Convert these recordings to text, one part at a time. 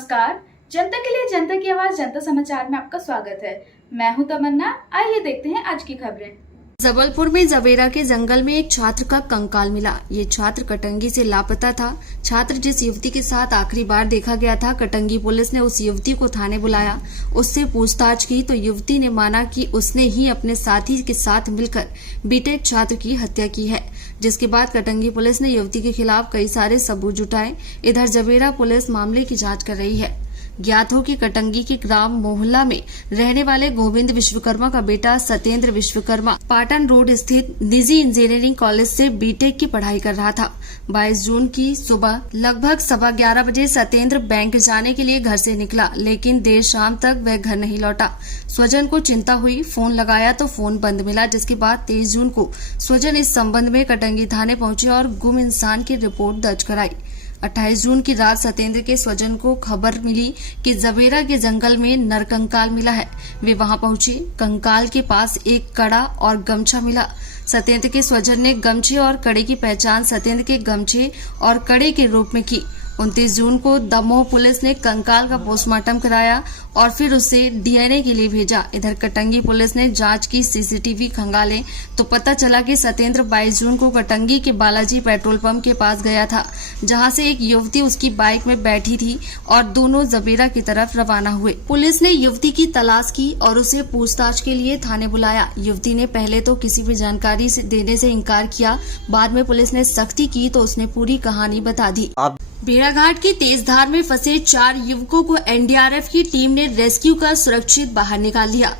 नमस्कार। जनता के लिए जनता की आवाज जनता समाचार में आपका स्वागत है। मैं हूं तमन्ना। आइए देखते हैं आज की खबरें। जबलपुर में जवेरा के जंगल में एक छात्र का कंकाल मिला। ये छात्र कटंगी से लापता था। छात्र जिस युवती के साथ आखिरी बार देखा गया था, कटंगी पुलिस ने उस युवती को थाने बुलाया। उससे पूछताछ की तो युवती ने माना कि उसने ही अपने साथी के साथ मिलकर बीटेक छात्र की हत्या की है, जिसके बाद कटंगी पुलिस ने युवती के खिलाफ कई सारे सबूत जुटाए। इधर जवेरा पुलिस मामले की जांच कर रही है। ज्ञात हो कि कटंगी के ग्राम मोहल्ला में रहने वाले गोविंद विश्वकर्मा का बेटा सत्येंद्र विश्वकर्मा पाटन रोड स्थित निजी इंजीनियरिंग कॉलेज से बीटेक की पढ़ाई कर रहा था। 22 जून की सुबह लगभग 11:15 बजे सत्येंद्र बैंक जाने के लिए घर से निकला, लेकिन देर शाम तक वह घर नहीं लौटा। स्वजन को चिंता हुई, फोन लगाया तो फोन बंद मिला, जिसके बाद 23 जून को स्वजन इस संबंध में कटंगी थाने पहुंचे और गुम इंसान की रिपोर्ट दर्ज कराई। 28 जून की रात सत्येंद्र के स्वजन को खबर मिली कि जवेरा के जंगल में नरकंकाल मिला है। वे वहां पहुंचे। कंकाल के पास एक कड़ा और गमछा मिला। सत्येंद्र के स्वजन ने गमछे और कड़े की पहचान सत्येंद्र के गमछे और कड़े के रूप में की। 29 जून को दमोह पुलिस ने कंकाल का पोस्टमार्टम कराया और फिर उसे डीएनए के लिए भेजा। इधर कटंगी पुलिस ने जांच की, सीसीटीवी खंगाले तो पता चला कि सत्येंद्र 22 जून को कटंगी के बालाजी पेट्रोल पंप के पास गया था, जहां से एक युवती उसकी बाइक में बैठी थी और दोनों जवेरा की तरफ रवाना हुए। पुलिस ने युवती की तलाश की और उसे पूछताछ के लिए थाने बुलाया। युवती ने पहले तो किसी भी जानकारी देने से इनकार किया। बाद में पुलिस ने सख्ती की तो उसने पूरी कहानी बता दी। भेड़ाघाट की तेज धार में फंसे 4 युवकों को एनडीआरएफ की टीम ने रेस्क्यू कर सुरक्षित बाहर निकाल लिया।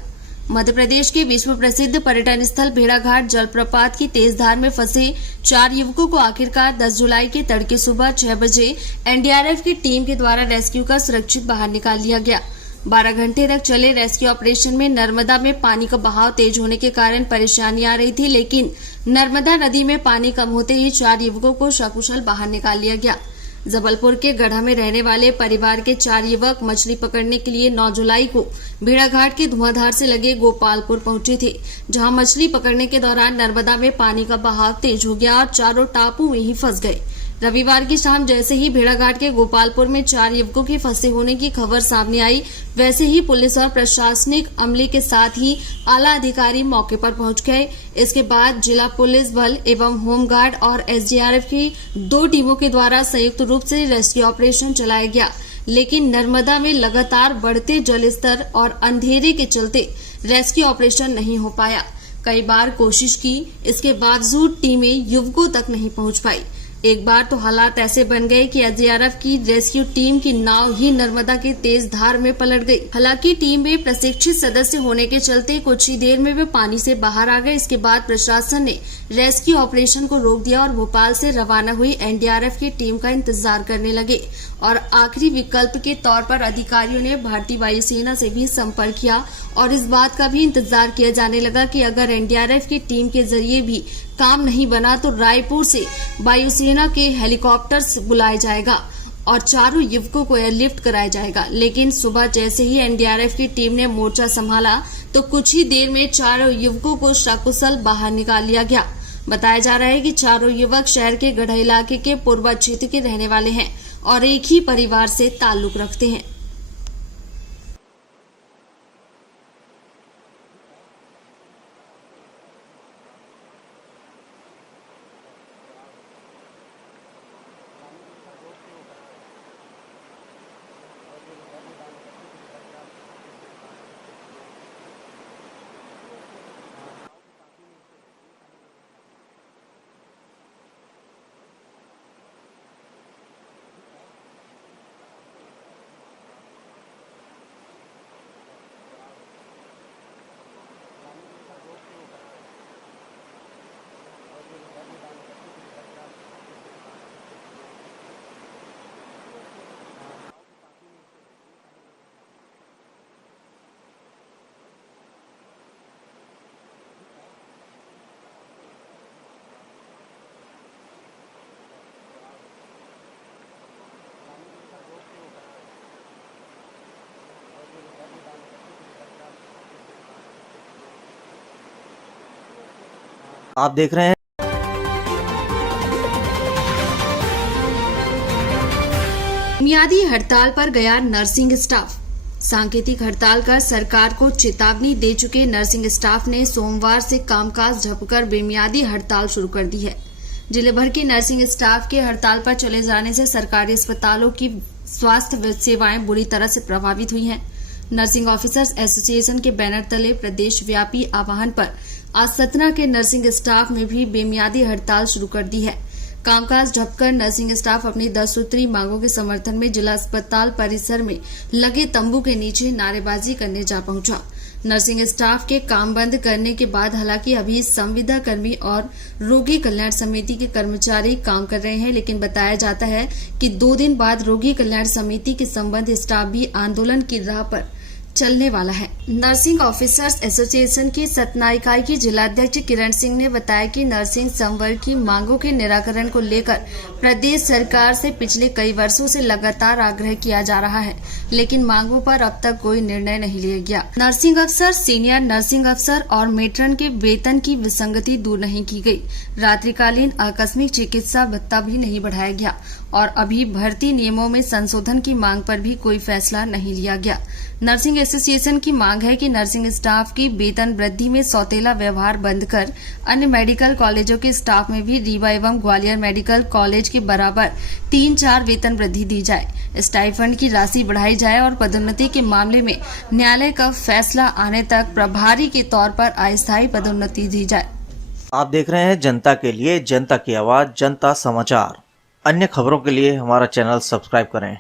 मध्य प्रदेश के विश्व प्रसिद्ध पर्यटन स्थल भेड़ाघाट जलप्रपात की तेज धार में फंसे 4 युवकों को आखिरकार 10 जुलाई के तड़के सुबह 6 बजे एनडीआरएफ की टीम के द्वारा रेस्क्यू कर सुरक्षित बाहर निकाल लिया गया। 12 घंटे तक चले रेस्क्यू ऑपरेशन में नर्मदा में पानी का बहाव तेज होने के कारण परेशानी आ रही थी, लेकिन नर्मदा नदी में पानी कम होते ही 4 युवकों को सकुशल बाहर निकाल लिया गया। जबलपुर के गढ़ा में रहने वाले परिवार के 4 युवक मछली पकड़ने के लिए 9 जुलाई को भेड़ाघाट के धुआंधार से लगे गोपालपुर पहुंचे थे, जहां मछली पकड़ने के दौरान नर्मदा में पानी का बहाव तेज हो गया और चारों टापू में ही फंस गए। रविवार की शाम जैसे ही भेड़ाघाट के गोपालपुर में 4 युवकों के फंसे होने की खबर सामने आई, वैसे ही पुलिस और प्रशासनिक अमले के साथ ही आला अधिकारी मौके पर पहुंच गए। इसके बाद जिला पुलिस बल एवं होमगार्ड और एसडीआरएफ की 2 टीमों के द्वारा संयुक्त रूप से रेस्क्यू ऑपरेशन चलाया गया, लेकिन नर्मदा में लगातार बढ़ते जलस्तर और अंधेरे के चलते रेस्क्यू ऑपरेशन नहीं हो पाया। कई बार कोशिश की, इसके बावजूद टीमें युवकों तक नहीं पहुंच पाई। एक बार तो हालात ऐसे बन गए कि एसडीआरएफ की रेस्क्यू टीम की नाव ही नर्मदा के तेज धार में पलट गई। हालांकि टीम में प्रशिक्षित सदस्य होने के चलते कुछ ही देर में वे पानी से बाहर आ गए। इसके बाद प्रशासन ने रेस्क्यू ऑपरेशन को रोक दिया और भोपाल से रवाना हुई एनडीआरएफ की टीम का इंतजार करने लगे और आखिरी विकल्प के तौर पर अधिकारियों ने भारतीय वायुसेना से भी संपर्क किया और इस बात का भी इंतजार किया जाने लगा कि अगर एनडीआरएफ की टीम के जरिए भी काम नहीं बना तो रायपुर से वायुसेना के हेलीकॉप्टर्स बुलाया जाएगा और 4 युवकों को एयरलिफ्ट कराया जाएगा। लेकिन सुबह जैसे ही एनडीआरएफ की टीम ने मोर्चा संभाला तो कुछ ही देर में 4 युवकों को सकुशल बाहर निकाल लिया गया। बताया जा रहा है कि 4 युवक शहर के गढ़ा इलाके के पूर्वा क्षेत्र के रहने वाले हैं और एक ही परिवार से ताल्लुक रखते हैं। आप देख रहे हैं बेमियादी हड़ताल पर गया नर्सिंग स्टाफ। सांकेतिक हड़ताल कर सरकार को चेतावनी दे चुके नर्सिंग स्टाफ ने सोमवार से कामकाज ढककर बेमियादी हड़ताल शुरू कर दी है। जिले भर के नर्सिंग स्टाफ के हड़ताल पर चले जाने से सरकारी अस्पतालों की स्वास्थ्य सेवाएं बुरी तरह से प्रभावित हुई हैं। नर्सिंग ऑफिसर्स एसोसिएशन के बैनर तले प्रदेश व्यापी आह्वान पर आज सतना के नर्सिंग स्टाफ में भी बेमियादी हड़ताल शुरू कर दी है। कामकाज ढककर नर्सिंग स्टाफ अपनी 10 सूत्री मांगों के समर्थन में जिला अस्पताल परिसर में लगे तंबू के नीचे नारेबाजी करने जा पहुंचा। नर्सिंग स्टाफ के काम बंद करने के बाद हालांकि अभी संविदा कर्मी और रोगी कल्याण समिति के कर्मचारी काम कर रहे हैं, लेकिन बताया जाता है कि 2 दिन बाद रोगी कल्याण समिति के संबंध स्टाफ भी आंदोलन की राह पर चलने वाला है। नर्सिंग ऑफिसर्स एसोसिएशन की सतना इकाई की जिलाध्यक्ष किरण सिंह ने बताया कि नर्सिंग संवर्ग की मांगों के निराकरण को लेकर प्रदेश सरकार से पिछले कई वर्षों से लगातार आग्रह किया जा रहा है, लेकिन मांगों पर अब तक कोई निर्णय नहीं लिया गया। नर्सिंग अफसर, सीनियर नर्सिंग अफसर और मेट्रन के वेतन की विसंगति दूर नहीं की गई। रात्रिकालीन आकस्मिक चिकित्सा भत्ता भी नहीं बढ़ाया गया और अभी भर्ती नियमों में संशोधन की मांग पर भी कोई फैसला नहीं लिया गया। नर्सिंग एसोसिएशन की मांग है कि नर्सिंग स्टाफ की वेतन वृद्धि में सौतेला व्यवहार बंद कर अन्य मेडिकल कॉलेजों के स्टाफ में भी रीवा एवं ग्वालियर मेडिकल कॉलेज के बराबर 3-4 वेतन वृद्धि दी जाए, स्टाइफंड की राशि बढ़ाई जाए और पदोन्नति के मामले में न्यायालय का फैसला आने तक प्रभारी के तौर पर अस्थायी पदोन्नति दी जाए। आप देख रहे हैं जनता के लिए, जनता की आवाज, जनता समाचार। अन्य खबरों के लिए हमारा चैनल सब्सक्राइब करें।